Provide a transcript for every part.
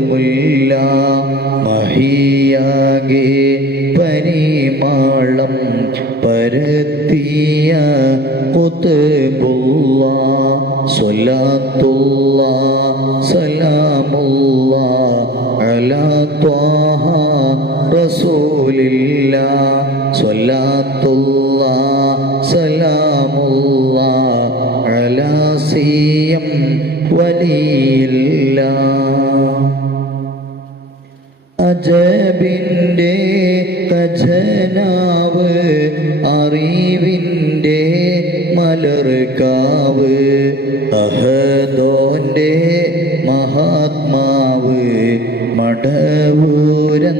മലർമുല്ല മഹിയാകെ പരിമാളം പരത്തിയ കുത്തുബുള്ള സ്വലാത്തുള്ള സലാമുള്ള അലാ ത്വാഹ അജബിന്റെ ഖജനാവ് അറിവിന്റെ മലർക്കാവ് അഹദോന്റെ മഹാത്മാവ് മടവൂരെന്ന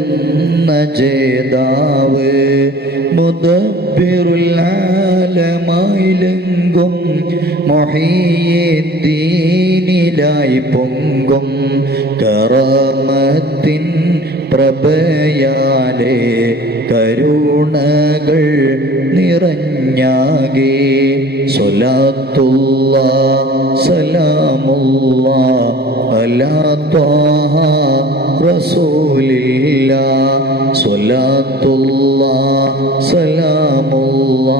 ജേതാവ് മുദബിറുലാലമായിലെങ്കും മൊഹീദ്ദീനിലായി പൊങ്കും കറാമത്തിൻ പ്രഭയാലെ കരുണകൾ നിറഞ്ഞാകെ. സ്വലാത്തുള്ള സലാമുള്ള അലാത്വാഹ റസൂലില്ല. സ്വലാത്തുള്ള സലാമുള്ള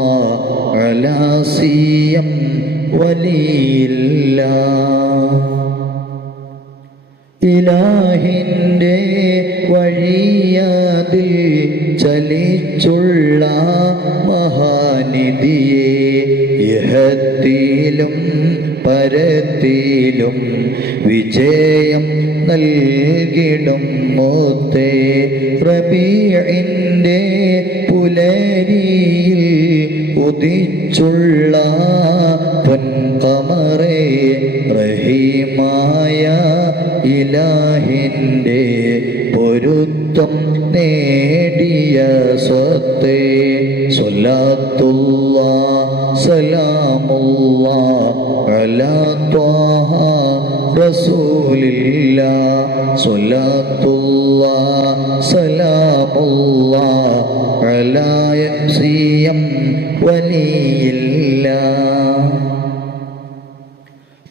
അലാസിയം വലിയില്ല. ചലിച്ചുള്ള മഹാനിധിയെ യഹത്തിലും പരത്തിലും വിജയം നൽകിടും മൂത്തേ. റബിയന്റെ പുലരിയിൽ ഉദിച്ചുള്ള പൊൻകമറേ റഹീമായ ഇലാഹിന്റെ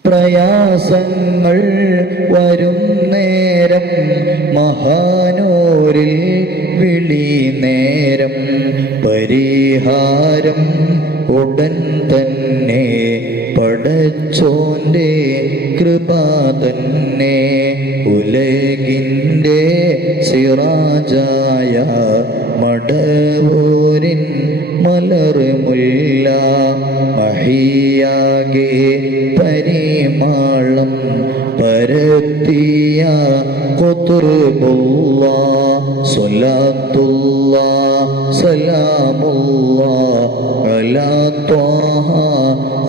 പ്രയാസങ്ങൾ വരും നേരം മഹാനൂരിൽ വിളി നേരം പരിഹാരം ഉടൻ പടച്ചോന്റെ കൃപ തന്നെ ഉലകിന്റെ സിറാജായ മടവൂരിൻ മലർമുല്ല മഹിയാകെ പരിമാളം പരത്തിയ കൊത്തുറുബുള്ള സ്വലാത്തുള്ള സലാമുള്ള അലാ ത്വാഹ